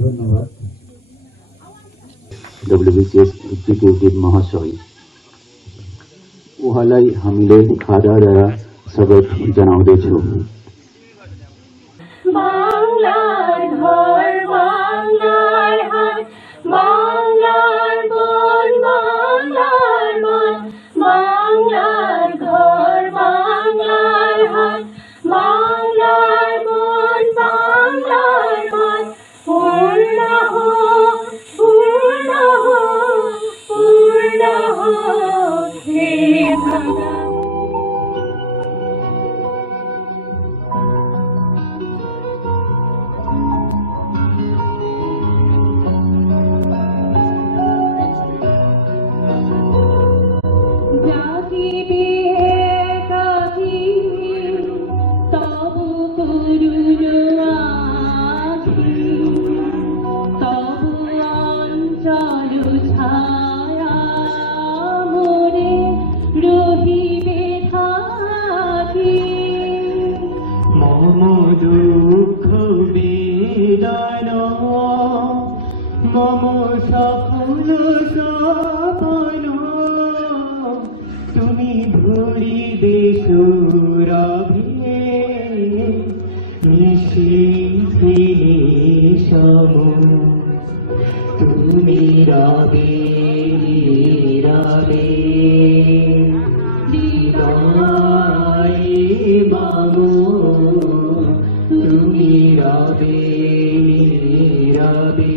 ধন্যবাদ WBCS executive महाशय उहाँलाई हामीले खादा र सबक जनाउँदैछौँ। बांग्लार घर बांग्लार हाट बांग्लार बन बांग्लार मन बांग्लार घर बांग्लार हाट बांग्लार बन बांग्लार मन पूर्ण हो पूर्ण हो पूर्ण हो हे भगवान। তুমি ভরিবে সুরভে নিশীথে সম তুমি রবে রবে হৃদয়ে মম তুমি রবে রবে।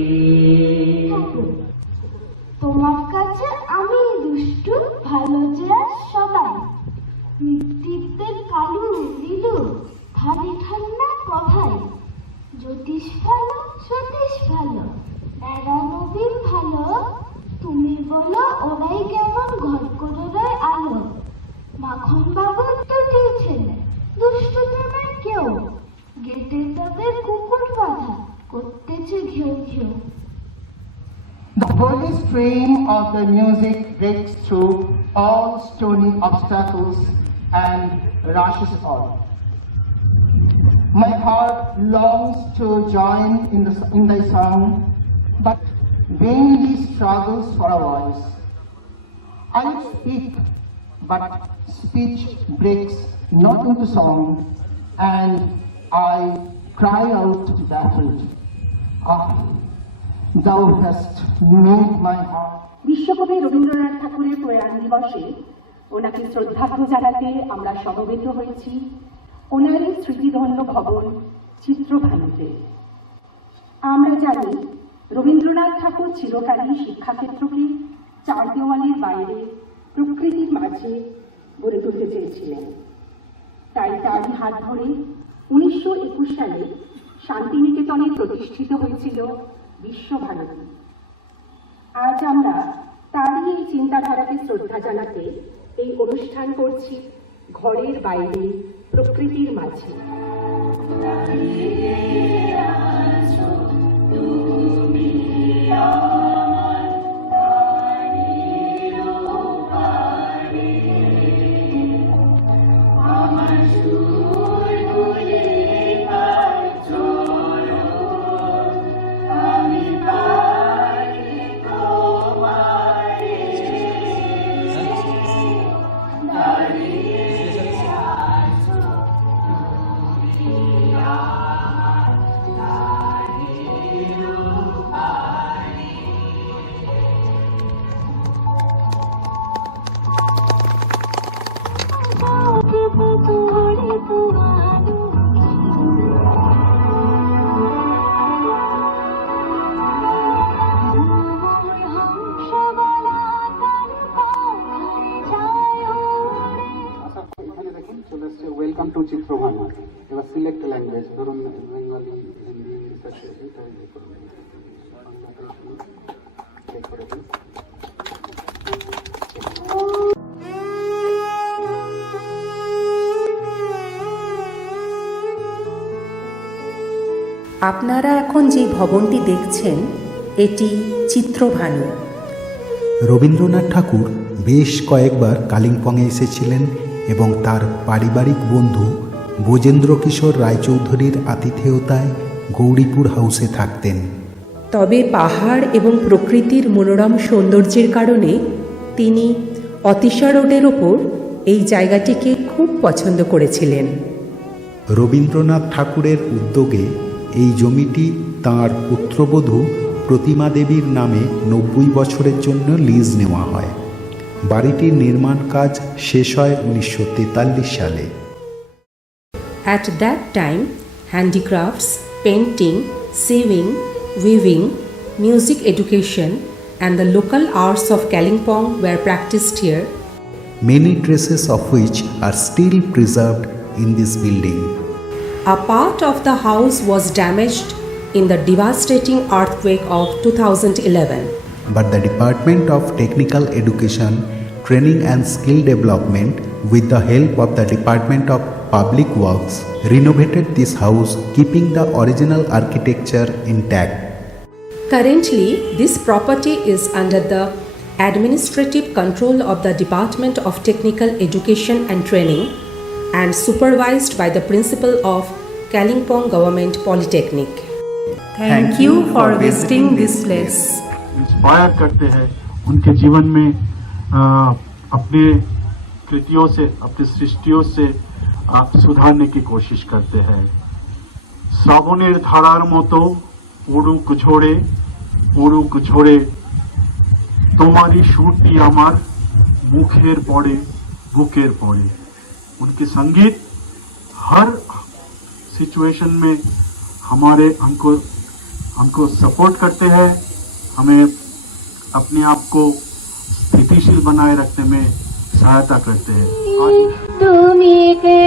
তোমার কাছে আমি দুষ্টু ভালো যে সবাই মৃত্যুদের কালু লীলু ভারী ঠান্ডা কথায় জ্যোতিষ ভালো সতীশ ভালো এরা নবীন ভালো তুমি বলো ওরাই কেমন ঘর করে দেয় আলো মাখন বাবুর দুটি ছেলে দুষ্টু প্রেমের কেউ গেটে তাদের কুকুর বাঁধা করতেছে ঘেউ ঘেউ। The holy strain of the music breaks through all stony obstacles and rushes on. My heart longs to join in the song, but vainly struggles for a voice. I speak, but speech breaks not into song, and I cry out baffled. Ah, Thou hast made my heart. বিশ্বকবি রবীন্দ্রনাথ ঠাকুরের প্রয়াণ দিবসে ওনাকে শ্রদ্ধার্ঘ্য জানাতে আমরা সমবেত হয়েছি ওনার এই স্মৃতিধন্য ভবন চিত্রভানুতে। আমরা জানি রবীন্দ্রনাথ ঠাকুর চিরকালই শিক্ষাক্ষেত্রকে চার দেওয়ালের বাইরে প্রকৃতির মাঝে গড়ে তুলতে চেয়েছিলেন। তাই তারই হাত ধরে 1921 সালে শান্তিনিকেতনে প্রতিষ্ঠিত হয়েছিল বিশ্বভারতী। আজ আমরা তারই এই চিন্তাধারাকে শ্রদ্ধা জানাতে এই অনুষ্ঠান করছি ঘরের বাইরে প্রকৃতির মাঝে। Welcome to Chitrabhanu. এবার সিলেক্ট ল্যাঙ্গুয়েজ, ধরুন বেঙ্গলি, হিন্দি, ইংলিশ আছে, আপনারা এখন যে ভবনটি দেখছেন এটি চিত্রভানু। রবীন্দ্রনাথ ঠাকুর বেশ কয়েকবার কালিম্পংয়ে এসেছিলেন এবং তার পারিবারিক বন্ধু বোজেন্দ্র কিশোর রায়চৌধুরীর আতিথেয়তায় গৌরীপুর হাউসে থাকতেন। তবে পাহাড় এবং প্রকৃতির মনোরম সৌন্দর্যের কারণে তিনি অতিশা রোডের ওপর এই জায়গাটিকে খুব পছন্দ করেছিলেন। রবীন্দ্রনাথ ঠাকুরের উদ্যোগে এই জমিটি তাঁর পুত্রবধূ প্রতিমা দেবীর নামে 90 বছরের জন্য লিজ নেওয়া হয়। বাড়িটির নির্মাণ কাজ শেষ হয় 1943 সালে। At that time, handicrafts, painting, sewing, weaving, music education and the local arts of Kalimpong were practiced here. Many traces of which are still preserved in this building. A part of the house was damaged in the devastating earthquake of 2011. But the Department of Technical Education, Training and Skill Development, with the help of the Department of Public Works, renovated this house, keeping the original architecture intact. Currently, this property is under the administrative control of the Department of Technical Education and Training and supervised by the principal of Kalimpong Government Polytechnic. Thank you for visiting this place. Inspire करते हैं उनके जीवन में अपने कृतियों से, अपनी सृष्टियों से सुधारने की कोशिश करते हैं। শ্রাবণের ধারার মতো উড়ুক ঝরে তোমারই সুরটি আমার মুখের পড়ে बुकेर पड़े। उनके संगीत हर सिचुएशन में हमको सपोर्ट करते हैं, हमें अपने आप को स्थितिशील बनाए रखने में सहायता करते हैं। तुम्हें के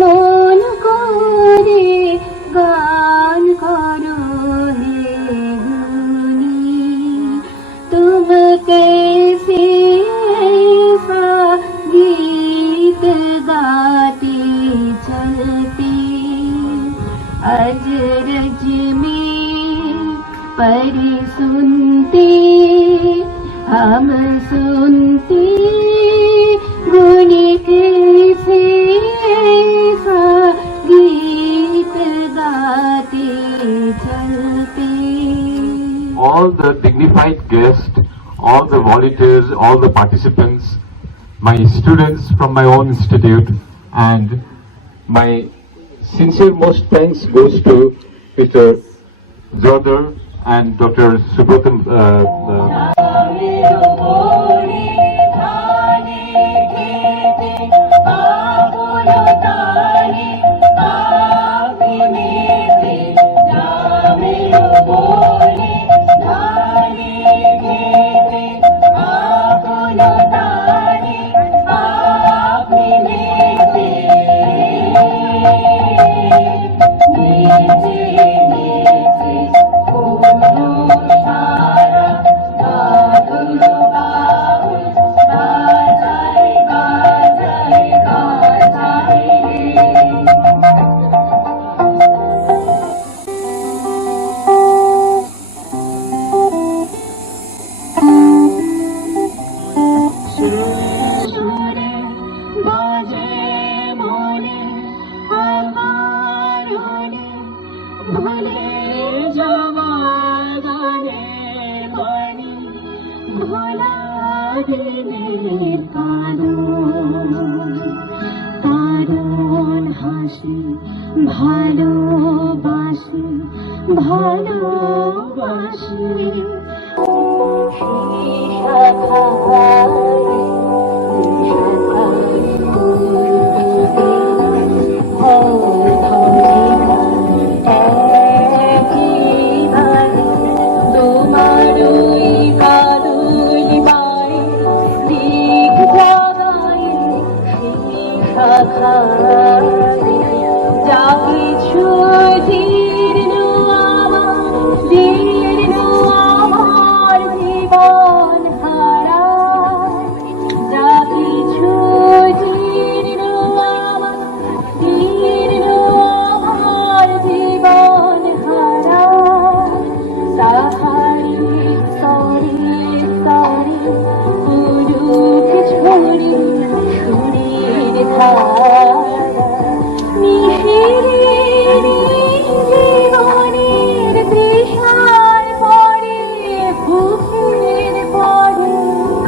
मन करे गान करो हे गुनी, तुम कैसे ऐसा गीत गाते चलते, अजरज में पर सुनते हम सुनते, गुनी कैसे ऐसा गीत गाते चलते। All the dignified guests, all the volunteers, all the participants, my students from my own institute, and my sincere most thanks goes to Mr. Jodhar and Dr. Subrotam. ভালোবাসি